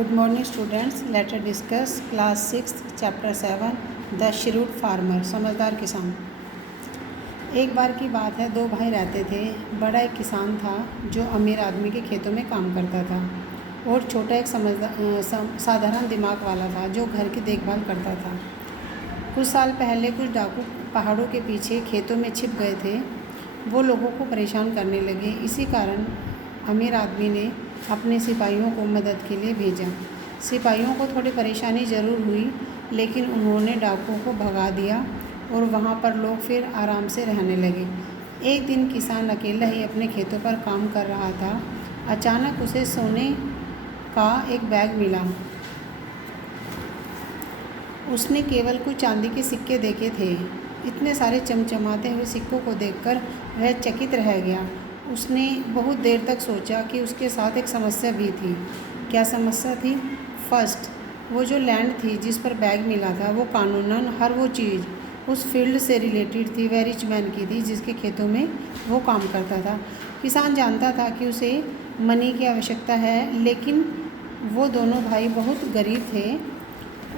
Good morning students. Let us discuss class 6 chapter 7 the shrewd farmer समझदार किसान। एक बार की बात है, दो भाई रहते थे। बड़ा एक किसान था जो अमीर आदमी के खेतों में काम करता था और छोटा एक साधारण दिमाग वाला था जो घर की देखभाल करता था। कुछ साल पहले कुछ डाकू पहाड़ों के पीछे खेतों में छिप गए थे। वो लोगों को परेशान करने लगे। इसी कारण अमीर आदमी ने अपने सिपाहियों को मदद के लिए भेजा। सिपाहियों को थोड़ी परेशानी ज़रूर हुई, लेकिन उन्होंने डाकुओं को भगा दिया और वहाँ पर लोग फिर आराम से रहने लगे। एक दिन किसान अकेला ही अपने खेतों पर काम कर रहा था। अचानक उसे सोने का एक बैग मिला। उसने केवल कुछ चांदी के सिक्के देखे थे। इतने सारे चमचमाते हुए सिक्कों को देखकर वह चकित रह गया। उसने बहुत देर तक सोचा कि उसके साथ एक समस्या भी थी। क्या समस्या थी? फर्स्ट, वो जो लैंड थी जिस पर बैग मिला था वो कानूनन हर वो चीज़ उस फील्ड से रिलेटेड थी, वह रिच मैन की थी जिसके खेतों में वो काम करता था। किसान जानता था कि उसे मनी की आवश्यकता है, लेकिन वो दोनों भाई बहुत गरीब थे।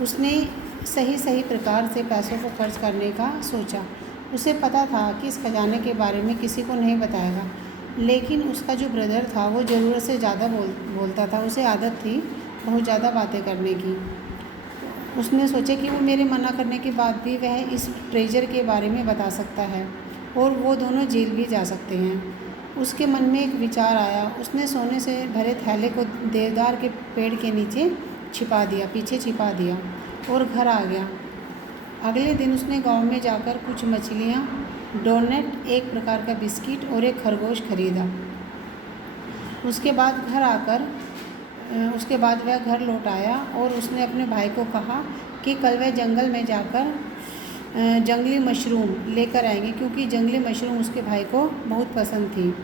उसने सही प्रकार से पैसों को खर्च करने का सोचा। उसे पता था कि इस खजाने के बारे में किसी को नहीं बताएगा, लेकिन उसका जो ब्रदर था वो ज़रूरत से ज़्यादा बोलता था। उसे आदत थी बहुत ज़्यादा बातें करने की। उसने सोचा कि वो मेरे मना करने के बाद भी वह इस ट्रेजर के बारे में बता सकता है और वो दोनों जेल भी जा सकते हैं। उसके मन में एक विचार आया। उसने सोने से भरे थैले को देवदार के पेड़ के नीचे पीछे छिपा दिया और घर आ गया। अगले दिन उसने गांव में जाकर कुछ मछलियाँ, डोनट, एक प्रकार का बिस्किट और एक खरगोश खरीदा। उसके बाद वह घर लौट आया और उसने अपने भाई को कहा कि कल वह जंगल में जाकर जंगली मशरूम लेकर आएंगे, क्योंकि जंगली मशरूम उसके भाई को बहुत पसंद थी।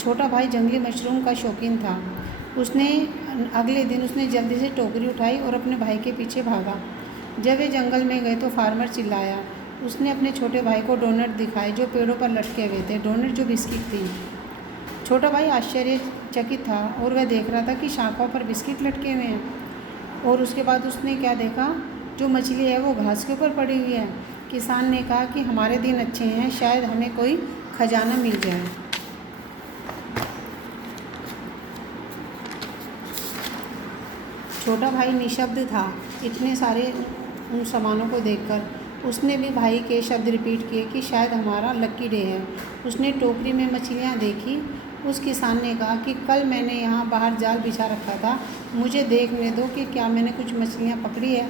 छोटा भाई जंगली मशरूम का शौकीन था। अगले दिन उसने जल्दी से टोकरी उठाई और अपने भाई के पीछे भागा। जब वे जंगल में गए तो फार्मर चिल्लाया। उसने अपने छोटे भाई को डोनट दिखाए जो पेड़ों पर लटके हुए थे, डोनट जो बिस्किट थी। छोटा भाई आश्चर्यचकित था और वह देख रहा था कि शाखाओं पर बिस्किट लटके हुए हैं। और उसके बाद उसने क्या देखा? जो मछली है वो घास के ऊपर पड़ी हुई है। किसान ने कहा कि हमारे दिन अच्छे हैं, शायद हमें कोई खजाना मिल जाए। छोटा भाई निशब्द था इतने सारे उन सामानों को देखकर। उसने भी भाई के शब्द रिपीट किए कि शायद हमारा लकी डे है। उसने टोकरी में मछलियाँ देखी। उस किसान ने कहा कि कल मैंने यहाँ बाहर जाल बिछा रखा था, मुझे देखने दो कि क्या मैंने कुछ मछलियाँ पकड़ी है।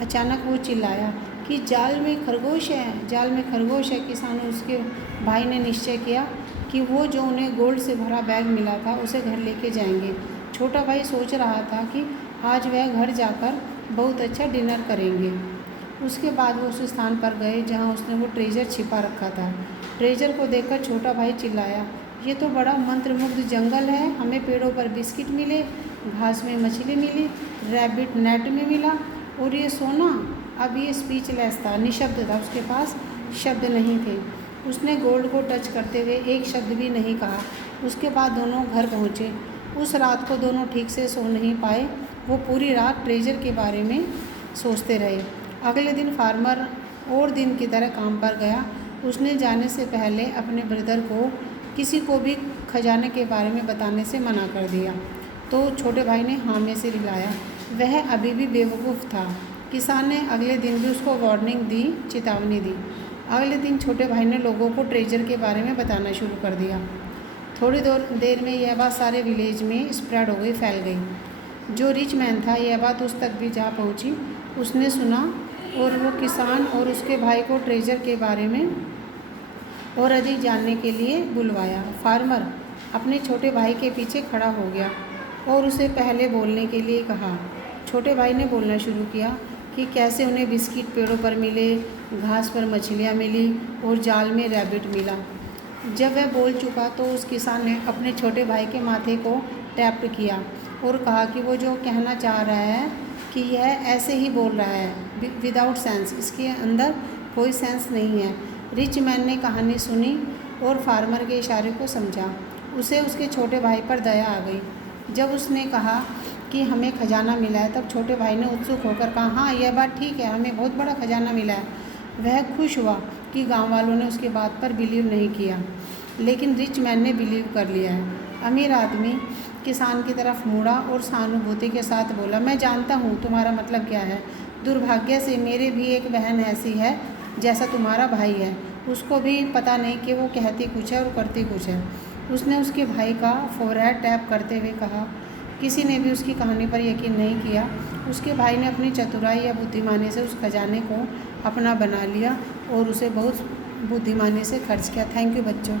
अचानक वो चिल्लाया कि जाल में खरगोश है, जाल में खरगोश है। किसान और उसके भाई ने निश्चय किया कि वो जो उन्हें गोल्ड से भरा बैग मिला था उसे घर लेके जाएंगे। छोटा भाई सोच रहा था कि आज वह घर जाकर बहुत अच्छा डिनर करेंगे। उसके बाद वो उस स्थान पर गए जहाँ उसने वो ट्रेजर छिपा रखा था। ट्रेजर को देखकर छोटा भाई चिल्लाया, ये तो बड़ा मंत्रमुग्ध जंगल है। हमें पेड़ों पर बिस्किट मिले, घास में मछली मिली, रैबिट नेट में मिला, और ये सोना। अब ये स्पीचलेस था, निशब्द था, उसके पास शब्द नहीं थे। उसने गोल्ड को टच करते हुए एक शब्द भी नहीं कहा। उसके बाद दोनों घर पहुँचे। उस रात को दोनों ठीक से सो नहीं पाए। वो पूरी रात ट्रेजर के बारे में सोचते रहे। अगले दिन फार्मर और दिन की तरह काम पर गया। उसने जाने से पहले अपने ब्रदर को किसी को भी खजाने के बारे में बताने से मना कर दिया। तो छोटे भाई ने हाँ में से हिलाया। वह अभी भी बेवकूफ़ था। किसान ने अगले दिन भी उसको चेतावनी दी। अगले दिन छोटे भाई ने लोगों को ट्रेजर के बारे में बताना शुरू कर दिया। थोड़ी देर में यह बात सारे विलेज में स्प्रेड हो गई, फैल गई। जो रिच मैन था, यह बात उस तक भी जा पहुंची। उसने सुना और वो किसान और उसके भाई को ट्रेजर के बारे में और अधिक जानने के लिए बुलवाया। फार्मर अपने छोटे भाई के पीछे खड़ा हो गया और उसे पहले बोलने के लिए कहा। छोटे भाई ने बोलना शुरू किया कि कैसे उन्हें बिस्किट पेड़ों पर मिले, घास पर मछलियाँ मिली और जाल में रैबिट मिला। जब वह बोल चुका तो उस किसान ने अपने छोटे भाई के माथे को टैप किया और कहा कि वो जो कहना चाह रहा है कि यह ऐसे ही बोल रहा है, विदाउट सेंस, इसके अंदर कोई सेंस नहीं है। रिच मैन ने कहानी सुनी और फार्मर के इशारे को समझा। उसे उसके छोटे भाई पर दया आ गई। जब उसने कहा कि हमें खजाना मिला है, तब छोटे भाई ने उत्सुक होकर कहा, हाँ यह बात ठीक है, हमें बहुत बड़ा खजाना मिला है। वह खुश हुआ कि गांव वालों ने उसकी बात पर बिलीव नहीं किया, लेकिन रिच मैन ने बिलीव कर लिया है। अमीर आदमी किसान की तरफ मुड़ा और सहानुभूति के साथ बोला, मैं जानता हूँ तुम्हारा मतलब क्या है। दुर्भाग्य से मेरे भी एक बहन ऐसी है जैसा तुम्हारा भाई है। उसको भी पता नहीं कि वो कहती कुछ है और करती कुछ है। उसने उसके भाई का फोरहेड टैप करते हुए कहा। किसी ने भी उसकी कहानी पर यकीन नहीं किया। उसके भाई ने अपनी चतुराई या बुद्धिमानी से उस खजाने को अपना बना लिया और उसे बहुत बुद्धिमानी से खर्च किया। थैंक यू बच्चों।